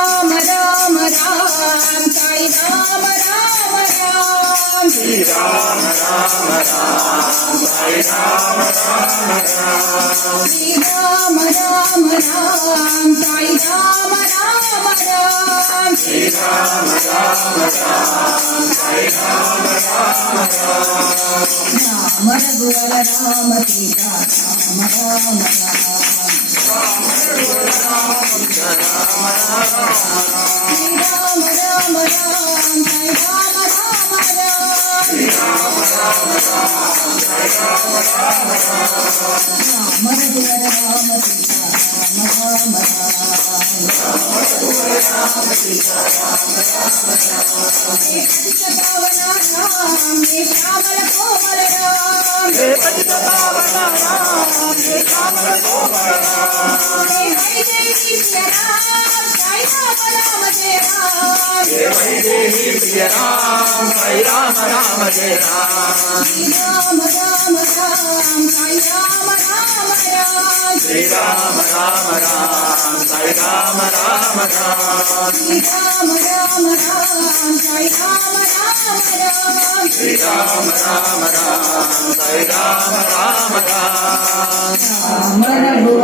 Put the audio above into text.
Ram Ram Ram Sai Ram Ram Ram Shri Ram Ram Ram Sai Ram Ram Ram Shri Ram Ram Ram Sai Ram Ram Ram Shri Ram Ram Ram Sai Ram Ram Ram Ram Raghuvar Ram Sita Ram Ram Ram